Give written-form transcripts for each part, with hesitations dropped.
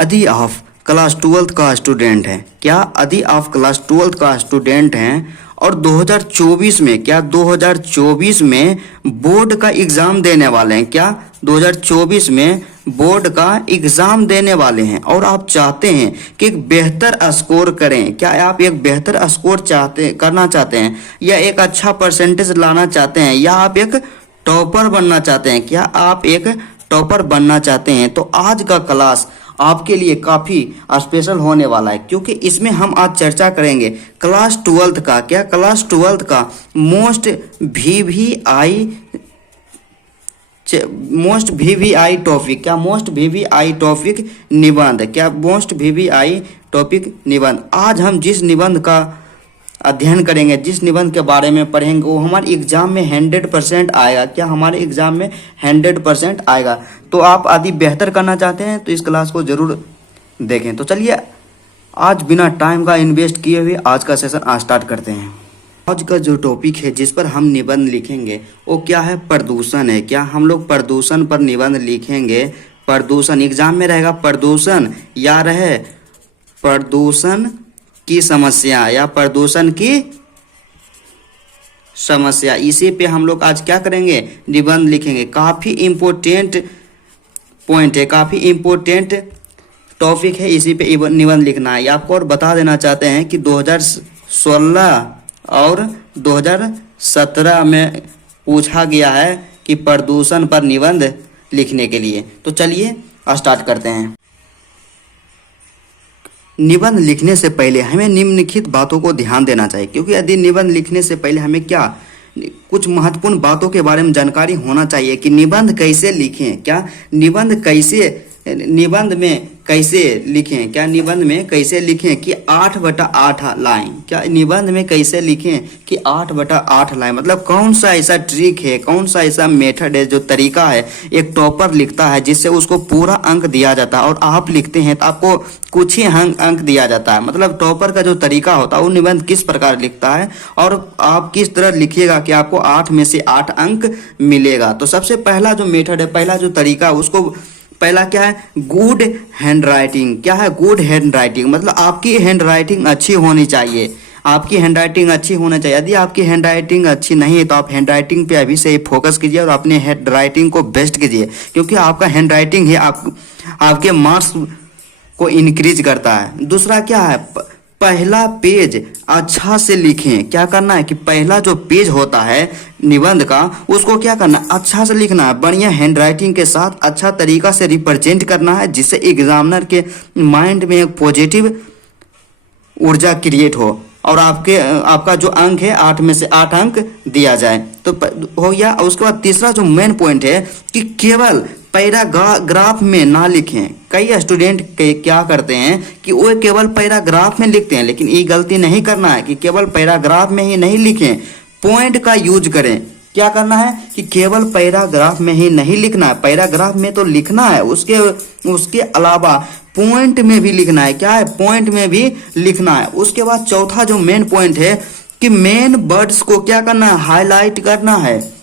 यदि आप class 12th का स्टूडेंट हैं, क्या यदि आप क्लास 12th का स्टूडेंट हैं और 2024 में क्या 2024 में बोर्ड का एग्ज़ाम देने वाले हैं, क्या 2024 में बोर्ड का एग्ज़ाम देने वाले हैं और आप चाहते हैं कि एक बेहतर स्कोर करें, क्या आप एक बेहतर स्कोर करना चाहते हैं या एक अच्छा परसेंटेज लाना चाहते हैं या आप एक टॉपर बनना चाहते हैं, क्या आप एक टॉपर बनना चाहते हैं, तो आज का क्लास आपके लिए काफ़ी स्पेशल होने वाला है, क्योंकि इसमें हम आज चर्चा करेंगे क्लास 12th का, क्या क्लास 12th का मोस्ट वीवीआई टॉपिक, क्या मोस्ट वीवीआई टॉपिक निबंध, क्या मोस्ट वीवीआई टॉपिक निबंध। आज हम जिस निबंध का अध्ययन करेंगे, जिस निबंध के बारे में पढ़ेंगे, वो हमारे एग्जाम में 100% आएगा, क्या हमारे एग्जाम में 100% आएगा। तो आप यदि बेहतर करना चाहते हैं तो इस क्लास को ज़रूर देखें। तो चलिए आज बिना टाइम का इन्वेस्ट किए हुए आज का सेशन स्टार्ट करते हैं। आज का जो टॉपिक है जिस पर हम निबंध लिखेंगे वो क्या है, प्रदूषण है। क्या हम लोग प्रदूषण पर निबंध लिखेंगे। प्रदूषण एग्जाम में रहेगा, प्रदूषण या रहे प्रदूषण की समस्या या प्रदूषण की समस्या, इसी पे हम लोग आज क्या करेंगे, निबंध लिखेंगे। काफ़ी इम्पोर्टेंट पॉइंट है, काफ़ी इम्पोर्टेंट टॉपिक है, इसी पे निबंध लिखना है। आपको और बता देना चाहते हैं कि 2016 और 2017 में पूछा गया है कि प्रदूषण पर निबंध लिखने के लिए। तो चलिए स्टार्ट करते हैं। निबंध लिखने से पहले हमें निम्नलिखित बातों को ध्यान देना चाहिए, क्योंकि यदि निबंध लिखने से पहले हमें क्या कुछ महत्वपूर्ण बातों के बारे में जानकारी होना चाहिए कि निबंध कैसे लिखें, क्या निबंध में कैसे लिखें, क्या निबंध में कैसे लिखें कि 8/8 लाइन, क्या निबंध में कैसे लिखें कि 8/8 लाइन, मतलब कौन सा ऐसा ट्रिक है, कौन सा ऐसा मेथड है, जो तरीका है एक टॉपर लिखता है जिससे उसको पूरा अंक दिया जाता है और आप लिखते हैं तो आपको कुछ ही अंक दिया जाता है। मतलब टॉपर का जो तरीका होता है वो निबंध किस प्रकार लिखता है और आप किस तरह लिखिएगा कि आपको 8 में से 8 अंक मिलेगा। तो सबसे पहला जो मेथड है, पहला जो तरीका है, उसको पहला क्या है, गुड हैंड राइटिंग। क्या है, गुड हैंड राइटिंग, मतलब आपकी हैंड राइटिंग अच्छी होनी चाहिए, आपकी हैंड राइटिंग अच्छी होनी चाहिए। यदि आपकी हैंड राइटिंग अच्छी नहीं है तो आप हैंड राइटिंग पे अभी से ही फोकस कीजिए और अपने हैंड राइटिंग को बेस्ट कीजिए, क्योंकि आपका हैंड राइटिंग ही आपके मार्क्स को इंक्रीज करता है। दूसरा क्या है, पहला पेज अच्छा से लिखें। क्या करना है कि पहला जो पेज होता है निबंध का, उसको क्या करना है, अच्छा से लिखना है, बढ़िया हैंड राइटिंग के साथ अच्छा तरीका से रिप्रेजेंट करना है, जिससे एग्जामिनर के माइंड में एक पॉजिटिव ऊर्जा क्रिएट हो और आपका जो अंक है 8 में से 8 अंक दिया जाए तो हो गया। उसके बाद तीसरा जो मेन पॉइंट है कि केवल पैराग्राफ में ना लिखें। कई स्टूडेंट क्या करते हैं कि वो केवल पैराग्राफ में लिखते हैं, लेकिन ये गलती नहीं करना है कि केवल पैराग्राफ में ही नहीं लिखें, पॉइंट का यूज करें। क्या करना है कि केवल पैराग्राफ में ही नहीं लिखना है, पैराग्राफ में तो लिखना है, उसके अलावा पॉइंट में भी लिखना है। क्या है, पॉइंट में भी लिखना है। उसके बाद चौथा जो मेन पॉइंट है कि मेन वर्ड्स को क्या करना है, हाईलाइट करना है।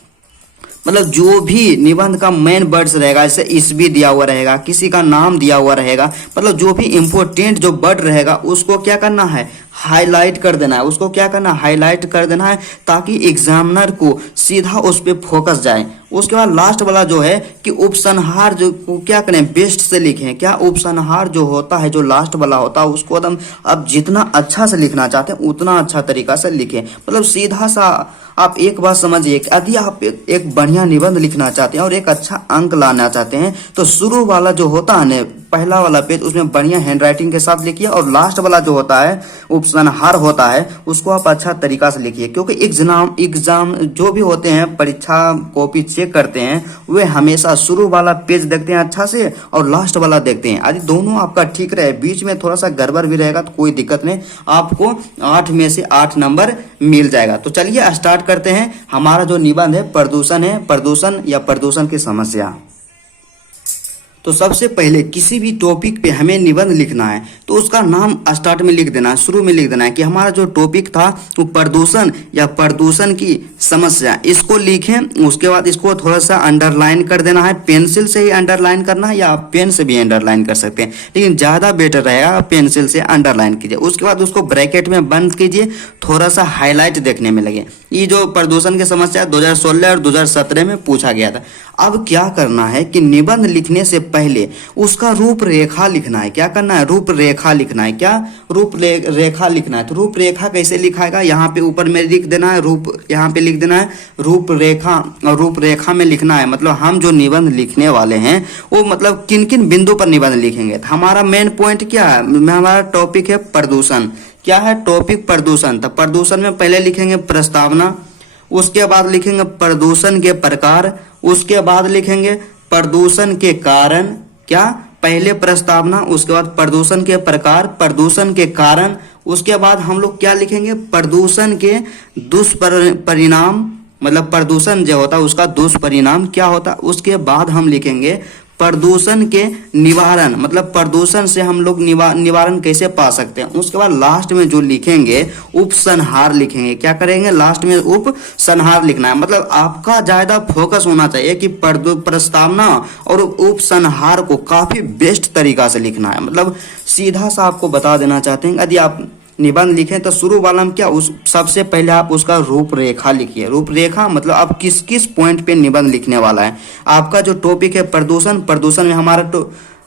मतलब जो भी निबंध का मेन वर्ड्स रहेगा, जैसे ईस्वी दिया हुआ रहेगा, किसी का नाम दिया हुआ रहेगा, मतलब जो भी इंपॉर्टेंट जो वर्ड रहेगा उसको क्या करना है, हाईलाइट कर देना है। उसको क्या करना है, हाईलाइट कर देना है, ताकि एग्जामिनर को सीधा उस पर फोकस जाए। उसके बाद लास्ट वाला जो है कि उपसंहार जो क्या करें, बेस्ट से लिखें। क्या उपसंहार जो होता है, जो लास्ट वाला होता है, उसको एकदम अब जितना अच्छा से लिखना चाहते हैं उतना अच्छा तरीका से लिखें। मतलब सीधा सा आप एक बात समझिए कि यदि आप एक बढ़िया निबंध लिखना चाहते हैं और एक अच्छा अंक लाना चाहते हैं तो शुरू वाला जो होता है ना, पहला वाला पेज, उसमें बढ़िया हैंड राइटिंग के साथ लिखिए और लास्ट वाला जो होता है उपसंहार होता है उसको आप अच्छा तरीका से लिखिए, क्योंकि एग्जाम जो भी होते हैं, परीक्षा कॉपी चेक करते हैं, वे हमेशा शुरू वाला पेज देखते हैं अच्छा से और लास्ट वाला देखते हैं। यदि दोनों आपका ठीक रहे, बीच में थोड़ा सा गड़बड़ भी रहेगा तो कोई दिक्कत नहीं, आपको 8 में से 8 नंबर मिल जाएगा। तो चलिए स्टार्ट करते हैं। हमारा जो निबंध है प्रदूषण है, प्रदूषण या प्रदूषण की समस्या। तो सबसे पहले किसी भी टॉपिक पे हमें निबंध लिखना है तो उसका नाम स्टार्ट में लिख देना है, शुरू में लिख देना है कि हमारा जो टॉपिक था वो प्रदूषण या प्रदूषण की समस्या, इसको लिखें। उसके बाद इसको थोड़ा सा अंडरलाइन कर देना है, पेंसिल से ही अंडरलाइन करना है या आप पेन से भी अंडरलाइन कर सकते हैं, लेकिन ज़्यादा बेटर रहेगा पेंसिल से अंडरलाइन कीजिए। उसके बाद उसको ब्रैकेट में बंद कीजिए, थोड़ा सा हाईलाइट देखने में लगे। ये जो प्रदूषण की समस्या 2016 और 2017 में पूछा गया था। अब क्या करना है कि निबंध लिखने से पहले उसका रूपरेखा लिखना है। क्या करना है? रूपरेखा लिखना है। क्या? रूपरेखा लिखना है। तो रूपरेखा कैसे लिखाएगा? यहाँ पे ऊपर में लिख देना है रूप, यहाँ पे लिख देना है रूपरेखा, और रूपरेखा में लिखना है मतलब हम जो निबंध लिखने वाले हैं वो मतलब किन किन बिंदु पर निबंध लिखेंगे। तो हमारा मेन पॉइंट क्या है? हमारा टॉपिक है प्रदूषण। क्या है? टॉपिक प्रदूषण। तो प्रदूषण में पहले लिखेंगे प्रस्तावना, उसके बाद लिखेंगे प्रदूषण के प्रकार, उसके बाद लिखेंगे प्रदूषण के कारण। क्या? पहले प्रस्तावना, उसके बाद प्रदूषण के प्रकार, प्रदूषण के कारण, उसके बाद हम लोग क्या लिखेंगे? प्रदूषण के दुष्परिणाम, मतलब प्रदूषण जो होता है उसका दुष्परिणाम क्या होता है। उसके बाद हम लिखेंगे प्रदूषण के निवारण, मतलब प्रदूषण से हम लोग निवारण कैसे पा सकते हैं। उसके बाद लास्ट में जो लिखेंगे उपसंहार लिखेंगे। क्या करेंगे? लास्ट में उपसंहार लिखना है। मतलब आपका ज्यादा फोकस होना चाहिए कि प्रस्तावना और उपसंहार को काफी बेस्ट तरीका से लिखना है। मतलब सीधा सा आपको बता देना चाहते हैं, यदि आप निबंध लिखें तो शुरू वाला में क्या, उस सबसे पहले आप उसका रूपरेखा लिखिए। रूपरेखा मतलब आप किस किस पॉइंट पे निबंध लिखने वाला है। आपका जो टॉपिक है प्रदूषण, प्रदूषण में हमारा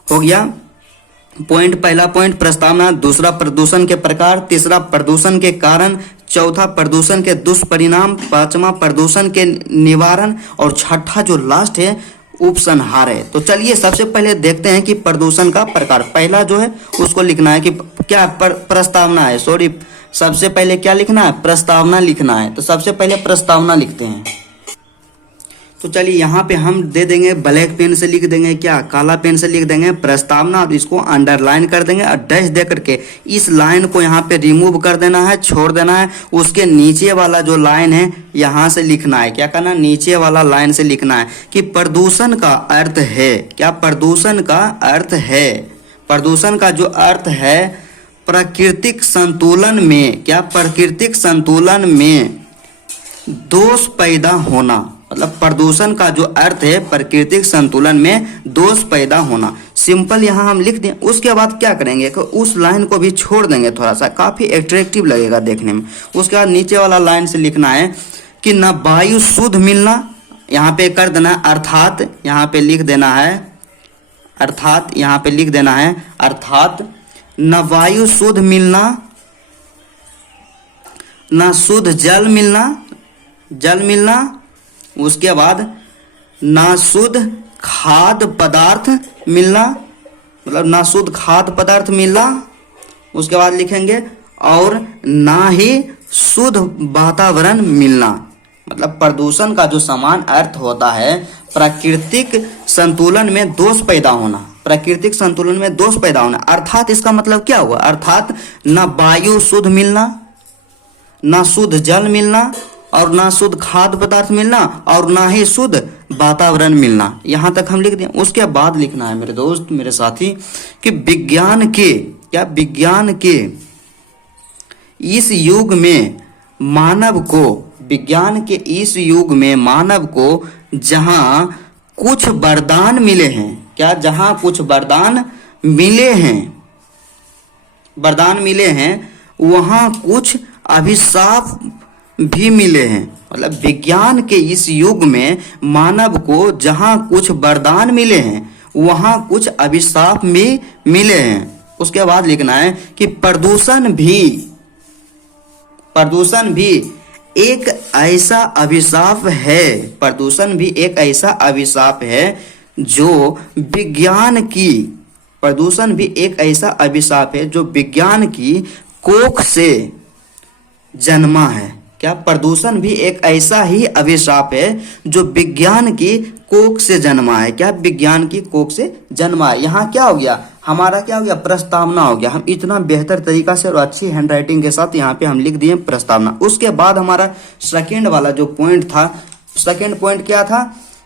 हो गया पॉइंट, पहला पॉइंट प्रस्तावना, दूसरा प्रदूषण के प्रकार, तीसरा प्रदूषण के कारण, चौथा प्रदूषण के दुष्परिणाम, पांचवा प्रदूषण के निवारण, और छठा जो लास्ट है उपसंहार है। तो चलिए सबसे पहले देखते हैं कि प्रदूषण का प्रकार। पहला जो है उसको लिखना है कि क्या प्रस्तावना है, सॉरी सबसे पहले क्या लिखना है? प्रस्तावना लिखना है। तो सबसे पहले प्रस्तावना लिखते हैं। तो चलिए यहाँ पे हम दे देंगे ब्लैक पेन से लिख देंगे, क्या काला पेन से लिख देंगे प्रस्तावना, और इसको अंडरलाइन कर देंगे और डैश दे करके इस लाइन को यहाँ पे रिमूव कर देना है, छोड़ देना है। उसके नीचे वाला जो लाइन है यहाँ से लिखना है। क्या करना? नीचे वाला लाइन से लिखना है कि प्रदूषण का अर्थ है। क्या? प्रदूषण का अर्थ है, प्रदूषण का जो अर्थ है प्राकृतिक संतुलन में, क्या प्राकृतिक संतुलन में दोष पैदा होना। मतलब प्रदूषण का जो अर्थ है प्राकृतिक संतुलन में दोष पैदा होना। सिंपल यहाँ हम लिख दें। उसके बाद क्या करेंगे कि उस लाइन को भी छोड़ देंगे, थोड़ा सा काफी एट्रैक्टिव लगेगा देखने में। उसके बाद नीचे वाला लाइन से लिखना है कि न वायु शुद्ध मिलना, यहाँ पे कर देना है अर्थात, यहाँ पे लिख देना है अर्थात, यहाँ पे लिख देना है अर्थात न वायु शुद्ध मिलना, न शुद्ध जल मिलना, उसके बाद ना शुद्ध खाद्य पदार्थ मिलना, मतलब ना शुद्ध खाद्य पदार्थ मिलना। उसके बाद लिखेंगे और ना ही शुद्ध वातावरण मिलना। मतलब प्रदूषण का जो समान अर्थ होता है प्राकृतिक संतुलन में दोष पैदा होना, प्राकृतिक संतुलन में दोष पैदा होना। अर्थात इसका मतलब क्या हुआ? अर्थात ना वायु शुद्ध मिलना, ना शुद्ध जल मिलना, और ना शुद्ध खाद्य पदार्थ मिलना, और ना ही शुद्ध वातावरण मिलना। यहां तक हम लिख दें। उसके बाद लिखना है मेरे दोस्त, मेरे साथी, कि विज्ञान के, क्या विज्ञान के इस युग में मानव को, विज्ञान के इस युग में मानव को जहां कुछ वरदान मिले हैं, क्या जहां कुछ वरदान मिले हैं, वरदान मिले हैं, वहां कुछ अभिशाप भी मिले हैं। मतलब विज्ञान के इस युग में मानव को जहां कुछ वरदान मिले हैं वहां कुछ अभिशाप भी मिले हैं। उसके बाद लिखना है कि प्रदूषण भी एक ऐसा अभिशाप है, प्रदूषण भी एक ऐसा अभिशाप है जो विज्ञान की, प्रदूषण भी एक ऐसा अभिशाप है जो विज्ञान की कोख से जन्मा है। क्या? प्रदूषण भी एक ऐसा ही अभिशाप है जो विज्ञान की कोख से जन्मा है। क्या? विज्ञान की कोख से जन्मा है। यहाँ क्या हो गया? हमारा क्या हो गया? प्रस्तावना हो गया। हम इतना बेहतर तरीका से और अच्छी हैंडराइटिंग के साथ यहाँ पे हम लिख दिए प्रस्तावना। उसके बाद हमारा सेकेंड वाला जो पॉइंट था, सेकेंड पॉइंट क्या था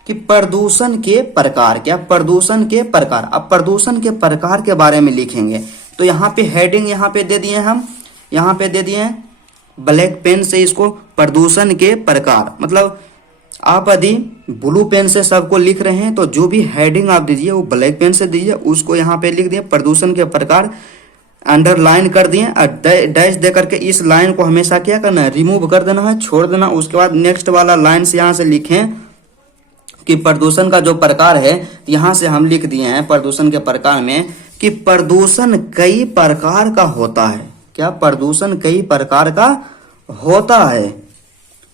कि प्रदूषण के प्रकार। क्या? प्रदूषण के प्रकार। अब प्रदूषण के प्रकार के बारे में लिखेंगे तो यहाँ पे हेडिंग यहाँ पे दे दिए हम, यहाँ पे दे दिए हैं ब्लैक पेन से इसको प्रदूषण के प्रकार। मतलब आप यदि ब्लू पेन से सबको लिख रहे हैं तो जो भी हेडिंग आप दीजिए वो ब्लैक पेन से दीजिए, उसको यहाँ पे लिख दिए प्रदूषण के प्रकार, अंडरलाइन कर दिए और डैश दे करके इस लाइन को हमेशा क्या करना है, रिमूव कर देना है, छोड़ देना। उसके बाद नेक्स्ट वाला लाइन से यहाँ से लिखें कि प्रदूषण का जो प्रकार है, यहाँ से हम लिख दिए हैं प्रदूषण के प्रकार में कि प्रदूषण कई प्रकार का होता है। क्या? प्रदूषण कई प्रकार का होता है।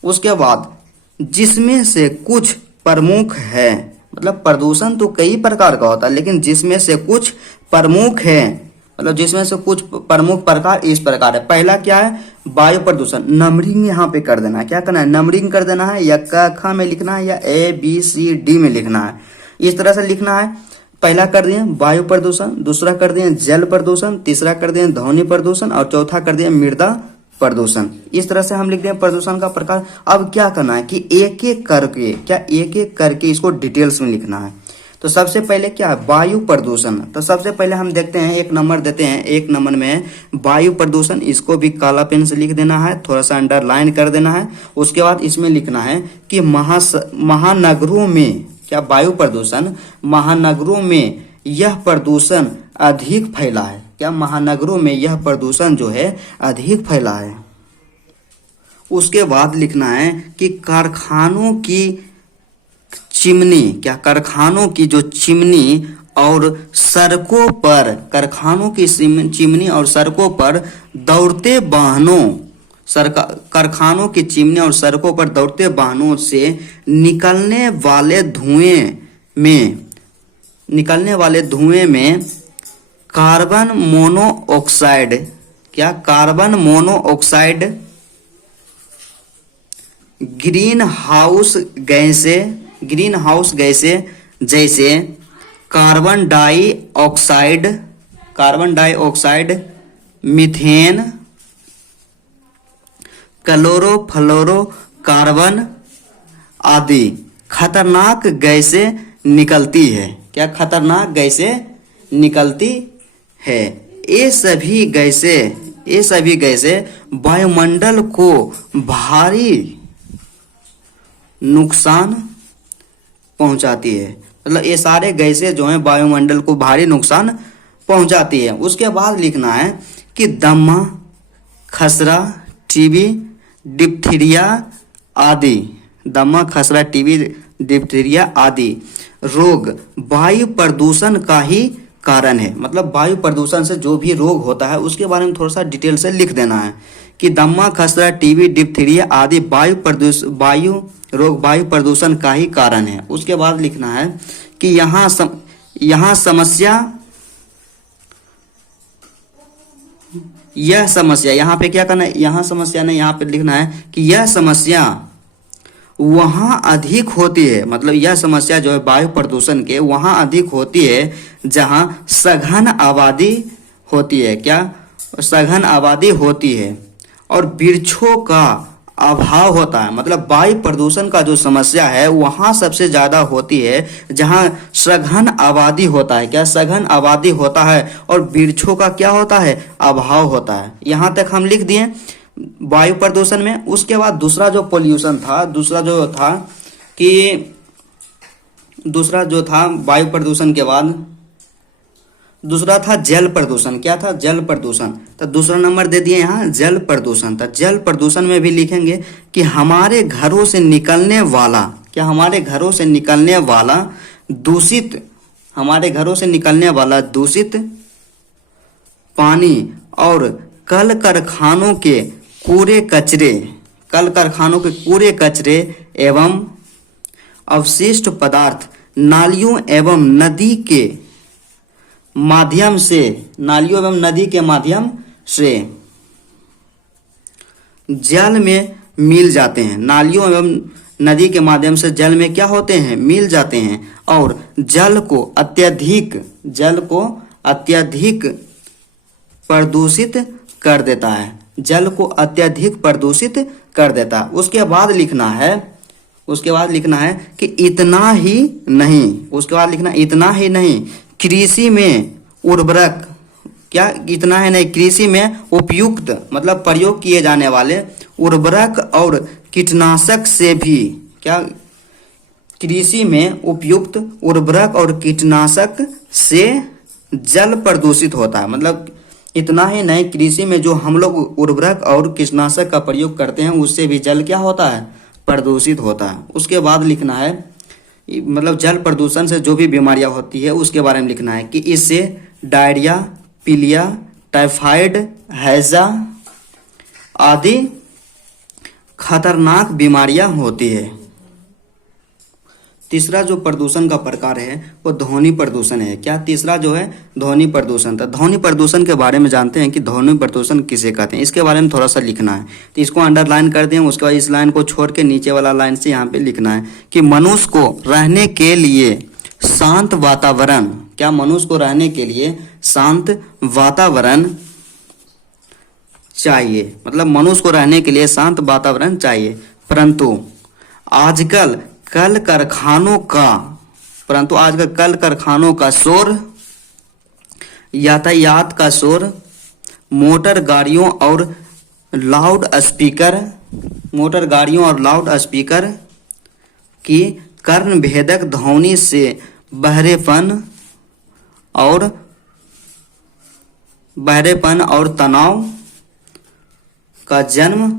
उसके बाद जिसमें से कुछ प्रमुख है, मतलब प्रदूषण तो कई प्रकार का होता है लेकिन जिसमें से कुछ प्रमुख है, मतलब जिसमें से कुछ प्रमुख प्रकार इस प्रकार है। पहला क्या है? वायु प्रदूषण। नंबरिंग यहाँ पे कर देना है, क्या करना है, नंबरिंग कर देना है, या क ख में लिखना है या ए बी सी डी में लिखना है, इस तरह से लिखना है। पहला कर दिए वायु प्रदूषण, दूसरा कर दिए जल प्रदूषण, तीसरा कर दिए ध्वनि प्रदूषण और चौथा कर दिए मृदा प्रदूषण। इस तरह से हम लिख दें प्रदूषण का प्रकार। अब क्या करना है कि एक एक करके, क्या एक एक करके इसको डिटेल्स में लिखना है। तो सबसे पहले क्या है? वायु प्रदूषण। तो सबसे पहले हम देखते हैं, एक नंबर देते हैं, एक नंबर में वायु प्रदूषण, इसको भी काला पेन से लिख देना है, थोड़ा सा अंडरलाइन कर देना है। उसके बाद इसमें लिखना है कि महानगरों में, क्या वायु प्रदूषण, महानगरों में यह प्रदूषण अधिक फैला है। क्या? महानगरों में यह प्रदूषण जो है अधिक फैला है। उसके बाद लिखना है कि कारखानों की चिमनी, क्या कारखानों की जो चिमनी और सड़कों पर, कारखानों की चिमनी और सड़कों पर दौड़ते वाहनों, कारखानों की चिमनी और सड़कों पर दौड़ते वाहनों से निकलने वाले धुएं में कार्बन मोनोऑक्साइड, क्या कार्बन मोनोऑक्साइड, ग्रीन हाउस गैसें जैसे कार्बन डाइऑक्साइड, मीथेन, क्लोरोफ्लोरोकार्बन आदि खतरनाक गैसें निकलती है। क्या? खतरनाक गैसें निकलती है। ये सभी गैसें वायुमंडल को भारी नुकसान पहुंचाती है। मतलब ये सारे गैसें जो हैं वायुमंडल को भारी नुकसान पहुंचाती है। उसके बाद लिखना है कि दमा, खसरा, टीबी, डिप्थीरिया आदि, दमा, खसरा, टीबी, डिप्थीरिया आदि रोग वायु प्रदूषण का ही कारण है। मतलब वायु प्रदूषण से जो भी रोग होता है उसके बारे में थोड़ा सा डिटेल से लिख देना है कि दमा, खसरा, टीबी, डिप्थीरिया आदि वायु प्रदूषण का ही कारण है। उसके बाद लिखना है कि यहाँ समस्या, यह समस्या, यहाँ पे क्या करना है, यहाँ समस्या नहीं, यहाँ पे लिखना है कि यह समस्या वहाँ अधिक होती है। मतलब यह समस्या जो है वायु प्रदूषण के वहाँ अधिक होती है जहाँ सघन आबादी होती है। क्या? सघन आबादी होती है और वृक्षों का अभाव होता है। मतलब वायु प्रदूषण का जो समस्या है वहाँ सबसे ज़्यादा होती है जहाँ सघन आबादी होता है। क्या? सघन आबादी होता है और वृक्षों का क्या होता है? अभाव होता है। यहाँ तक हम लिख दिए वायु प्रदूषण में। उसके बाद दूसरा जो पोल्यूशन था, दूसरा जो था वायु प्रदूषण के बाद दूसरा था जल प्रदूषण। क्या था? जल प्रदूषण। तो दूसरा नंबर दे दिए यहाँ जल प्रदूषण। तो जल प्रदूषण में भी लिखेंगे कि हमारे घरों से निकलने वाला, क्या हमारे घरों से निकलने वाला दूषित पानी और कल कारखानों के कूड़े कचरे एवं अवशिष्ट पदार्थ नालियों एवं नदी के माध्यम से जल में मिल जाते हैं। नालियों एवं नदी के माध्यम से जल में क्या होते हैं? मिल जाते हैं और जल को अत्यधिक प्रदूषित कर देता है। जल को अत्यधिक प्रदूषित कर देता है। उसके बाद लिखना है कि इतना ही नहीं, कृषि में क्या इतना है नहीं, कृषि में उपयुक्त मतलब प्रयोग किए जाने वाले उर्वरक और कीटनाशक से भी, क्या कृषि में उपयुक्त उर्वरक और कीटनाशक से जल प्रदूषित होता है। मतलब इतना ही नहीं, कृषि में जो हम लोग उर्वरक और कीटनाशक का प्रयोग करते हैं उससे भी जल क्या होता है, प्रदूषित होता है। उसके बाद लिखना है मतलब जल प्रदूषण से जो भी बीमारियां होती है उसके बारे में लिखना है कि इससे डायरिया, पीलिया, टाइफाइड, हैजा आदि खतरनाक बीमारियां होती है। तीसरा जो प्रदूषण का प्रकार है वो ध्वनि प्रदूषण है। क्या तीसरा जो है ध्वनि प्रदूषण था। ध्वनि प्रदूषण के बारे में जानते हैं कि ध्वनि प्रदूषण किसे कहते हैं, इसके बारे में थोड़ा सा लिखना है। तो इसको अंडरलाइन कर दें, उसके बाद इस लाइन को छोड़ के नीचे वाला लाइन से यहाँ पे लिखना है कि मनुष्य को रहने के लिए शांत वातावरण, क्या मनुष्य को रहने के लिए शांत वातावरण चाहिए, मतलब मनुष्य को रहने के लिए शांत वातावरण चाहिए। परंतु आजकल कल कारखानों का शोर, यातायात का शोर, मोटर गाड़ियों और लाउड स्पीकर की कर्ण भेदक ध्वनि से बहरेपन और तनाव का जन्म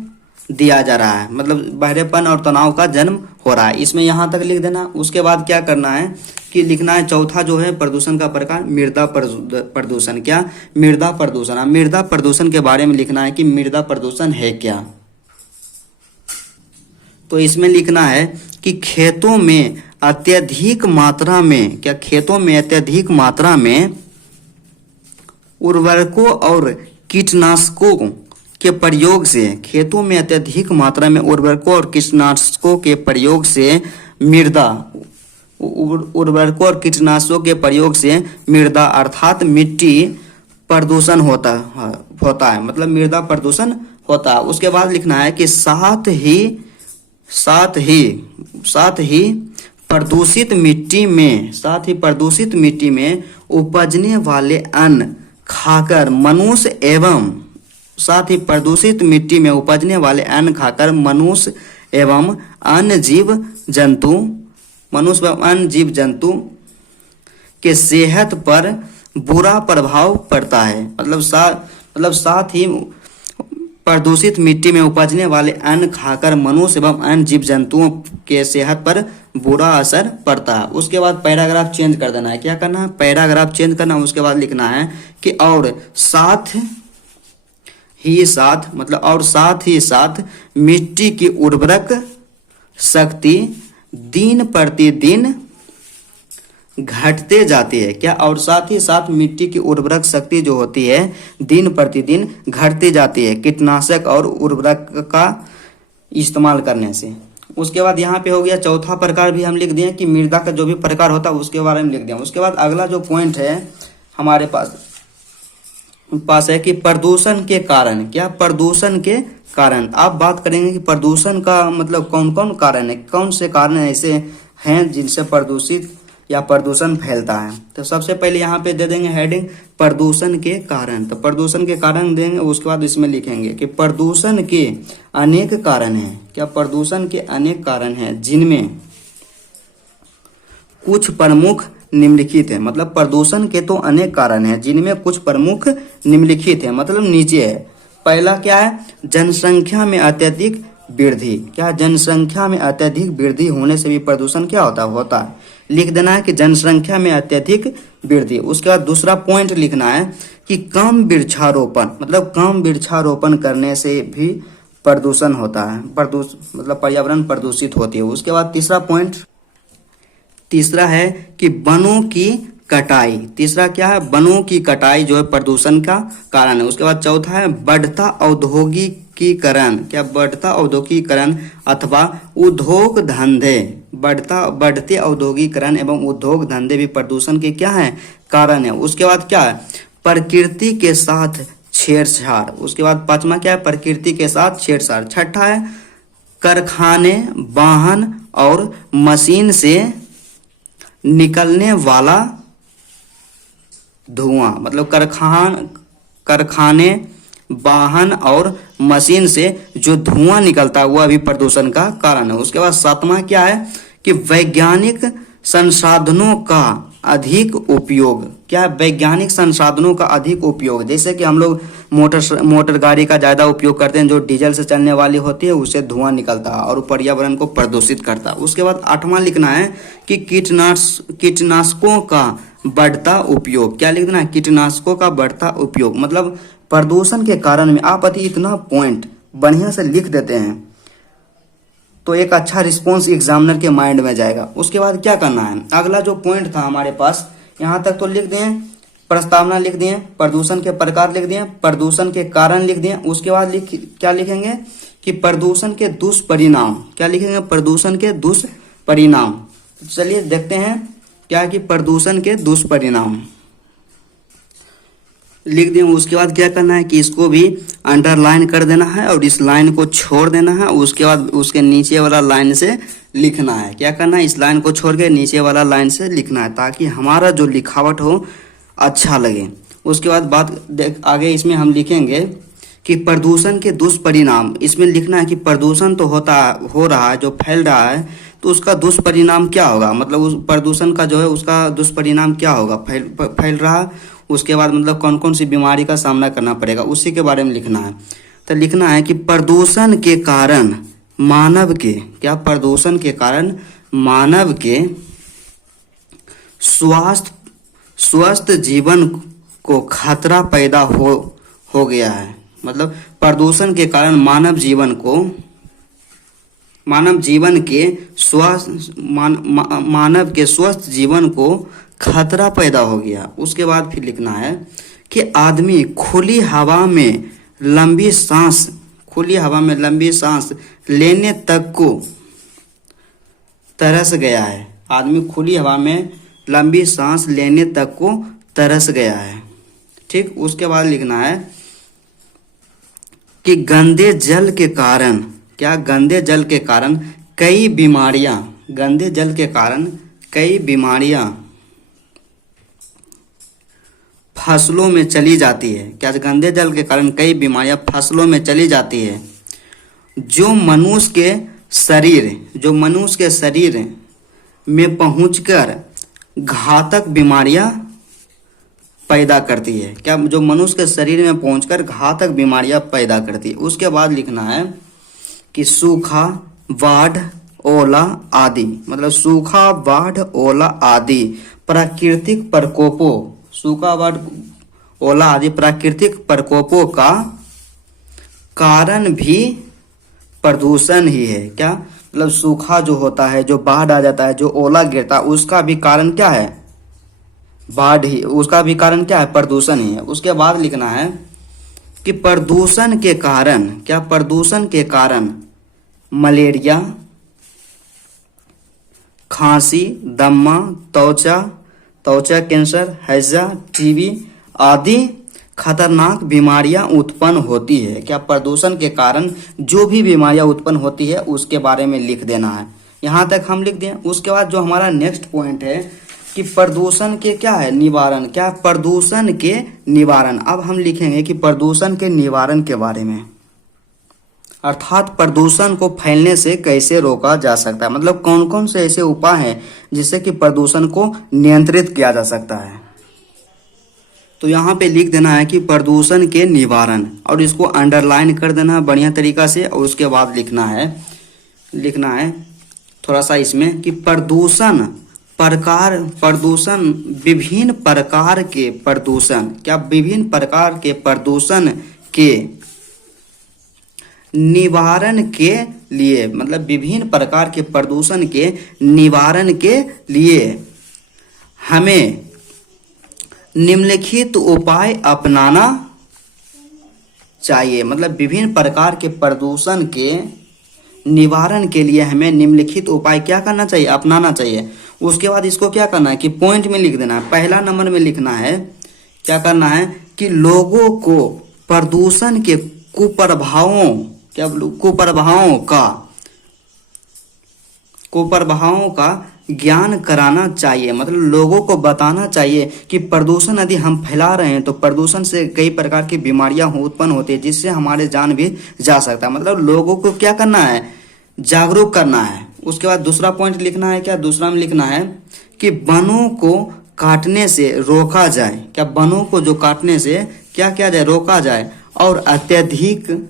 दिया जा रहा है। मतलब बहरेपन और तनाव का जन्म हो रहा है। इसमें यहाँ तक लिख देना। उसके बाद क्या करना है कि लिखना है चौथा जो है प्रदूषण का प्रकार मृदा प्रदूषण। क्या मृदा प्रदूषण। मृदा प्रदूषण के बारे में लिखना है कि मृदा प्रदूषण है क्या। तो इसमें लिखना है कि खेतों में अत्यधिक मात्रा में उर्वरकों और कीटनाशकों के प्रयोग से, खेतों में अत्यधिक मात्रा में उर्वरकों और कीटनाशकों के प्रयोग से मृदा अर्थात मिट्टी प्रदूषण होता है। मतलब मृदा प्रदूषण होता है। उसके बाद लिखना है कि साथ ही प्रदूषित मिट्टी में उपजने वाले अन्न खाकर मनुष्य एवं अन्य जीव जंतु के सेहत पर बुरा प्रभाव पड़ता है। मतलब साथ ही प्रदूषित मिट्टी में उपजने वाले अन्न खाकर मनुष्य एवं अन्य जीव जंतुओं के सेहत पर बुरा असर पड़ता है। उसके बाद पैराग्राफ चेंज कर देना है। क्या करना है, पैराग्राफ चेंज करना। उसके बाद लिखना है कि और साथ ही साथ मिट्टी की उर्वरक शक्ति दिन प्रतिदिन घटते जाती है। क्या और साथ ही साथ मिट्टी की उर्वरक शक्ति जो होती है दिन प्रतिदिन घटती जाती है कीटनाशक और उर्वरक का इस्तेमाल करने से। उसके बाद यहाँ पे हो गया चौथा प्रकार भी हम लिख दिए कि मृदा का जो भी प्रकार होता है उसके बारे में लिख दिया। उसके बाद अगला जो पॉइंट है हमारे पास है कि प्रदूषण के कारण। क्या प्रदूषण के कारण। आप बात करेंगे कि प्रदूषण का मतलब कौन कौन कारण है, कौन से कारण ऐसे हैं जिनसे प्रदूषण फैलता है। तो सबसे पहले यहाँ पे दे देंगे हेडिंग प्रदूषण के कारण। तो प्रदूषण के कारण देंगे। उसके बाद इसमें लिखेंगे कि प्रदूषण के अनेक कारण हैं। क्या प्रदूषण के अनेक कारण हैं जिनमें कुछ प्रमुख निम्नलिखित है। मतलब प्रदूषण के तो अनेक कारण हैं जिनमें कुछ प्रमुख निम्नलिखित है, मतलब नीचे है। पहला क्या है, जनसंख्या में अत्यधिक वृद्धि। क्या जनसंख्या में अत्यधिक वृद्धि होने से भी प्रदूषण क्या होता है। लिख देना है कि जनसंख्या में अत्यधिक वृद्धि। उसके बाद दूसरा पॉइंट लिखना है कि कम वृक्षारोपण, मतलब कम वृक्षारोपण करने से भी प्रदूषण होता है, मतलब पर्यावरण प्रदूषित होती है। उसके बाद तीसरा है कि वनों की कटाई। तीसरा क्या है, वनों की कटाई जो है प्रदूषण का कारण है। उसके बाद चौथा है बढ़ता औद्योगिकीकरण। क्या बढ़ता औद्योगिकीकरण अथवा उद्योग धंधे। बढ़ते औद्योगिकीकरण एवं उद्योग धंधे भी प्रदूषण के क्या है, कारण है। उसके बाद क्या है, प्रकृति के साथ छेड़छाड़। उसके बाद पांचवा क्या है, प्रकृति के साथ छेड़छाड़। छठा है कारखाने, वाहन और मशीन से निकलने वाला धुआं। मतलब कारखाने, वाहन और मशीन से जो धुआं निकलता है वह भी प्रदूषण का कारण है। उसके बाद सातवां क्या है कि वैज्ञानिक संसाधनों का अधिक उपयोग। क्या है? वैज्ञानिक संसाधनों का अधिक उपयोग। जैसे कि हम लोग मोटर गाड़ी का ज़्यादा उपयोग करते हैं, जो डीजल से चलने वाली होती है, उससे धुआं निकलता है और पर्यावरण को प्रदूषित करता है। उसके बाद आठवां लिखना है कि कीटनाशकों का बढ़ता उपयोग। क्या लिख देना है? कीटनाशकों का बढ़ता उपयोग। मतलब प्रदूषण के कारण में आप यदि इतना पॉइंट बढ़िया से लिख देते हैं तो एक अच्छा रिस्पॉन्स एग्जामिनर के माइंड में जाएगा। उसके बाद क्या करना है, अगला जो पॉइंट था हमारे पास यहाँ तक तो लिख दिए, प्रस्तावना लिख दिए, प्रदूषण के प्रकार लिख दिए, प्रदूषण के कारण लिख दिए। उसके बाद क्या लिखेंगे कि प्रदूषण के दुष्परिणाम। क्या लिखेंगे? प्रदूषण के दुष्परिणाम। चलिए देखते हैं क्या कि प्रदूषण के दुष्परिणाम लिख दें। उसके बाद क्या करना है कि इसको भी अंडरलाइन कर देना है और इस लाइन को छोड़ देना है। उसके बाद उसके नीचे वाला लाइन से लिखना है। क्या करना है? इस लाइन को छोड़ के नीचे वाला लाइन से लिखना है ताकि हमारा जो लिखावट हो अच्छा लगे। उसके बाद आगे इसमें हम लिखेंगे कि प्रदूषण के दुष्परिणाम। इसमें लिखना है कि प्रदूषण तो हो रहा है, जो फैल रहा है, तो उसका दुष्परिणाम क्या होगा। मतलब उस प्रदूषण का जो है उसका दुष्परिणाम क्या होगा, फैल रहा। उसके बाद मतलब कौन कौन सी बीमारी का सामना करना पड़ेगा, उसी के बारे में लिखना है। तो लिखना है कि प्रदूषण के कारण मानव के, क्या प्रदूषण के कारण मानव के स्वस्थ जीवन को खतरा पैदा हो गया है। मतलब प्रदूषण के कारण मानव जीवन के स्वस्थ जीवन को खतरा पैदा हो गया। उसके बाद फिर लिखना है कि आदमी खुली हवा में लंबी सांस लेने तक को तरस गया है। आदमी खुली हवा में लंबी सांस लेने तक को तरस गया है। ठीक। उसके बाद लिखना है कि गंदे जल के कारण कई बीमारियां फसलों में चली जाती है। क्या? गंदे जल के कारण कई बीमारियां फसलों में चली जाती है, जो मनुष्य के शरीर में पहुंचकर घातक बीमारियां पैदा करती है। क्या? जो मनुष्य के शरीर में पहुंचकर घातक बीमारियां पैदा करती है। उसके बाद लिखना है कि सूखा, बाढ़, ओला आदि, मतलब सूखा, बाढ़, ओला आदि प्राकृतिक प्रकोपों, सूखा, बाढ़, ओला आदि प्राकृतिक प्रकोपों का कारण भी प्रदूषण ही है। क्या? मतलब सूखा जो होता है, जो बाढ़ आ जाता है, जो ओला गिरता है, उसका भी कारण क्या है? बाढ़ ही। उसका भी कारण क्या है? प्रदूषण ही है। उसके बाद लिखना है कि प्रदूषण के कारण, क्या? प्रदूषण के कारण मलेरिया, खांसी, दमा, त्वचा कैंसर, हैजा, टीबी आदि खतरनाक बीमारियां उत्पन्न होती है। क्या? प्रदूषण के कारण जो भी बीमारियां उत्पन्न होती है उसके बारे में लिख देना है। यहाँ तक हम लिख दें। उसके बाद जो हमारा नेक्स्ट पॉइंट है कि प्रदूषण के क्या है? निवारण। क्या? प्रदूषण के निवारण। अब हम लिखेंगे कि प्रदूषण के निवारण के बारे में, अर्थात प्रदूषण को फैलने से कैसे रोका जा सकता है। मतलब कौन कौन से ऐसे उपाय हैं जिससे कि प्रदूषण को नियंत्रित किया जा सकता है। तो यहाँ पे लिख देना है कि प्रदूषण के निवारण, और इसको अंडरलाइन कर देना है बढ़िया तरीका से। और उसके बाद लिखना है थोड़ा सा इसमें कि प्रदूषण विभिन्न प्रकार के प्रदूषण। क्या? विभिन्न प्रकार के प्रदूषण के निवारण के लिए, मतलब विभिन्न प्रकार के प्रदूषण के निवारण के लिए हमें निम्नलिखित उपाय अपनाना चाहिए। मतलब विभिन्न प्रकार के प्रदूषण के निवारण के लिए हमें निम्नलिखित उपाय क्या करना चाहिए? अपनाना चाहिए। उसके बाद इसको क्या करना है कि पॉइंट में लिख देना है। पहला नंबर में लिखना है, क्या करना है कि लोगों को प्रदूषण के कुप्रभावों का ज्ञान कराना चाहिए, मतलब लोगों को बताना चाहिए कि प्रदूषण यदि हम फैला रहे हैं तो प्रदूषण से कई प्रकार की बीमारियां उत्पन्न होती है, जिससे हमारे जान भी जा सकता है। मतलब लोगों को क्या करना है, जागरूक करना है। उसके बाद दूसरा पॉइंट लिखना है, क्या दूसरा में लिखना है कि वनों को काटने से रोका जाए। क्या वनों को जो काटने से क्या किया जाए, रोका जाए, और अत्यधिक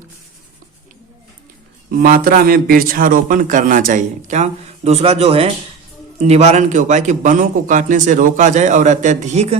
मात्रा में वृक्षारोपण करना चाहिए। क्या दूसरा जो है निवारण के उपाय कि वनों को काटने से रोका जाए और अत्यधिक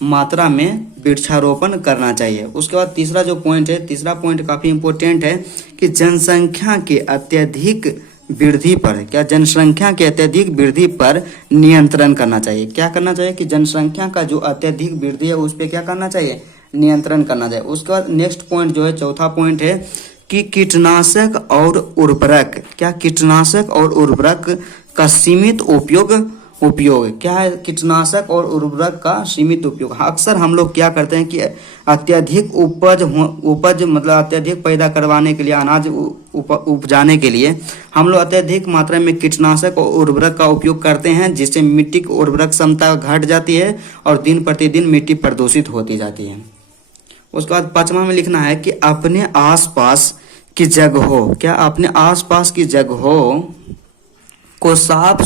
मात्रा में वृक्षारोपण करना चाहिए। उसके बाद तीसरा जो पॉइंट है, तीसरा पॉइंट काफी इंपॉर्टेंट है कि जनसंख्या के अत्यधिक वृद्धि पर, क्या जनसंख्या के अत्यधिक वृद्धि पर नियंत्रण करना चाहिए। क्या करना चाहिए कि जनसंख्या का जो अत्यधिक वृद्धि है उस पर क्या करना चाहिए, नियंत्रण करना चाहिए। उसके बाद नेक्स्ट पॉइंट जो है, चौथा पॉइंट है कि कीटनाशक और उर्वरक, क्या कीटनाशक और उर्वरक का सीमित उपयोग क्या है, कीटनाशक और उर्वरक का सीमित उपयोग। अक्सर हम लोग क्या करते हैं कि अत्यधिक उपज मतलब अत्यधिक पैदा करवाने के लिए, अनाज उपजाने के लिए हम लोग अत्यधिक मात्रा में कीटनाशक और उर्वरक का उपयोग करते हैं, जिससे मिट्टी की उर्वरक क्षमता घट जाती है और दिन प्रतिदिन मिट्टी प्रदूषित होती जाती है। उसके बाद पांचवा में लिखना है कि अपने आसपास की जगहों, क्या अपने आसपास की जगहों को साफ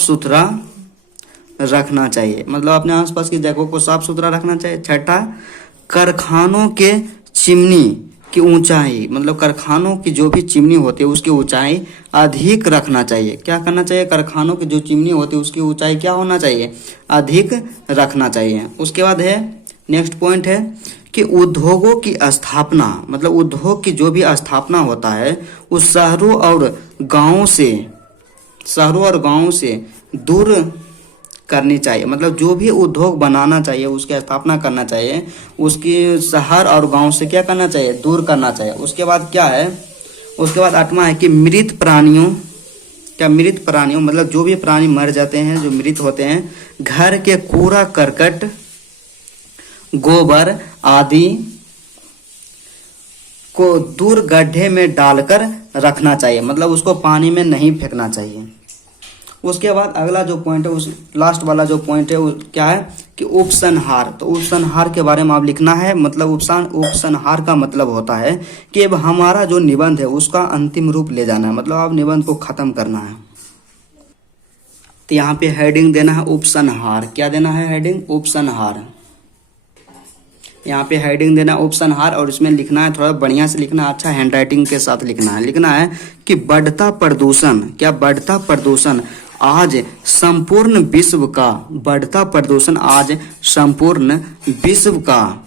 सुथरा रखना चाहिए। मतलब अपने आसपास की जगहों को साफ सुथरा रखना चाहिए। छठा, कारखानों के चिमनी की ऊंचाई, मतलब कारखानों की जो भी चिमनी होती है उसकी ऊंचाई अधिक रखना चाहिए। क्या करना चाहिए, कारखानों की जो चिमनी होती है उसकी ऊंचाई क्या होना चाहिए, अधिक रखना चाहिए। उसके बाद है नेक्स्ट पॉइंट है कि उद्योगों की स्थापना, मतलब उद्योग की जो भी स्थापना होता है उस शहरों और गांवों से दूर करनी चाहिए। मतलब जो भी उद्योग बनाना चाहिए, उसकी स्थापना करना चाहिए, उसकी शहर और गांव से क्या करना चाहिए, दूर करना चाहिए। उसके बाद क्या है, उसके बाद आठवां है कि मृत प्राणियों मतलब जो भी प्राणी मर जाते हैं, जो मृत होते हैं, घर के कूड़ा करकट, गोबर आदि को दूर गड्ढे में डालकर रखना चाहिए। मतलब उसको पानी में नहीं फेंकना चाहिए। उसके बाद अगला जो पॉइंट है, उस लास्ट वाला जो पॉइंट है वो क्या है कि उपसंहार। तो उपसंहार के बारे में आप लिखना है। मतलब उपसंहार का मतलब होता है कि अब हमारा जो निबंध है उसका अंतिम रूप ले जाना है, मतलब आप निबंध को खत्म करना है। तो यहाँ पे हेडिंग देना है उपसंहार। क्या देना है, हेडिंग उपसंहार। यहाँ पे हेडिंग देना उपसंहार, और इसमें लिखना है, थोड़ा बढ़िया से लिखना, अच्छा हैंडराइटिंग के साथ लिखना है। लिखना है कि बढ़ता प्रदूषण, क्या बढ़ता प्रदूषण आज संपूर्ण विश्व का, बढ़ता प्रदूषण आज संपूर्ण विश्व का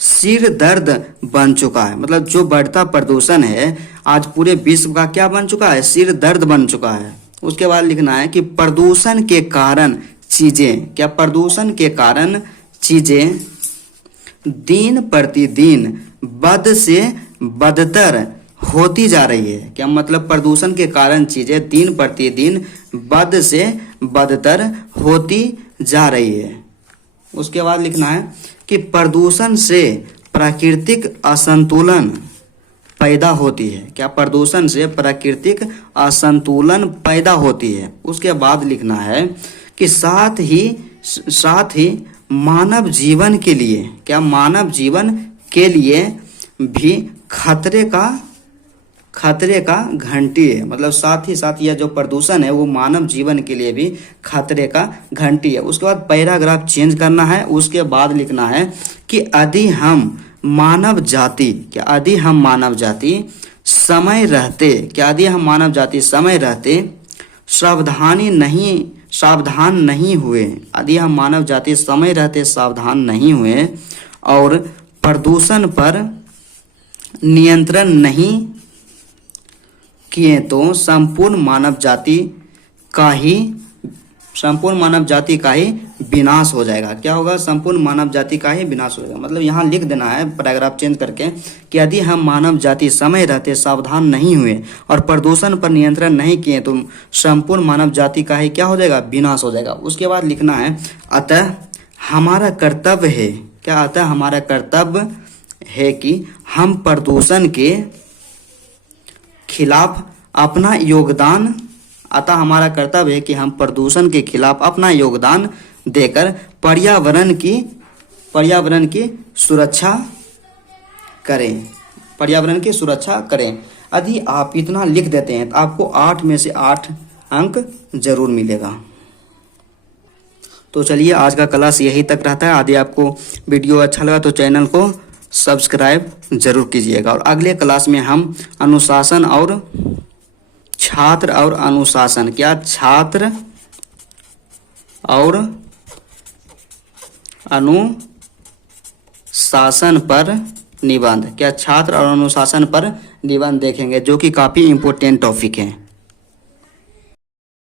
सिर दर्द बन चुका है। मतलब जो बढ़ता प्रदूषण है आज पूरे विश्व का क्या बन चुका है, सिर दर्द बन चुका है। उसके बाद लिखना है कि प्रदूषण के कारण चीजें, क्या प्रदूषण के कारण चीजें दिन प्रतिदिन बद से बदतर होती जा रही है। क्या मतलब प्रदूषण के कारण चीजें दिन प्रतिदिन बद से बदतर होती जा रही है। उसके बाद लिखना है कि प्रदूषण से प्राकृतिक असंतुलन पैदा होती है। क्या प्रदूषण से प्राकृतिक असंतुलन पैदा होती है। उसके बाद लिखना है कि साथ ही मानव जीवन के लिए, क्या मानव जीवन के लिए भी खतरे का घंटी है। मतलब साथ ही साथ यह जो प्रदूषण है वो मानव जीवन के लिए भी खतरे का घंटी है। उसके बाद पैराग्राफ चेंज करना है। उसके बाद लिखना है कि यदि हम मानव जाति समय रहते सावधान नहीं हुए, यदि हम मानव जाति समय रहते सावधान नहीं हुए और प्रदूषण पर नियंत्रण नहीं किए तो संपूर्ण मानव जाति का ही विनाश हो जाएगा। क्या होगा, संपूर्ण मानव जाति का ही विनाश हो जाएगा। मतलब यहाँ लिख देना है पैराग्राफ चेंज करके कि यदि हम मानव जाति समय रहते सावधान नहीं हुए और प्रदूषण पर नियंत्रण नहीं किए तो संपूर्ण मानव जाति का ही क्या हो जाएगा, विनाश हो जाएगा। उसके बाद लिखना है अतः हमारा कर्तव्य है, क्या अतः हमारा कर्तव्य है कि हम प्रदूषण के खिलाफ अपना अतः हमारा कर्तव्य है कि हम प्रदूषण के खिलाफ अपना योगदान देकर पर्यावरण की सुरक्षा करें। पर्यावरण की सुरक्षा करें। यदि आप इतना लिख देते हैं तो आपको 8 में से 8 अंक जरूर मिलेगा। तो चलिए आज का क्लास यही तक रहता है। यदि आपको वीडियो अच्छा लगा तो चैनल को सब्सक्राइब जरूर कीजिएगा। और अगले क्लास में हम अनुशासन और छात्र और अनुशासन, क्या छात्र और अनुशासन पर निबंध, क्या छात्र और अनुशासन पर निबंध देखेंगे, जो कि काफ़ी इम्पोर्टेंट टॉपिक है।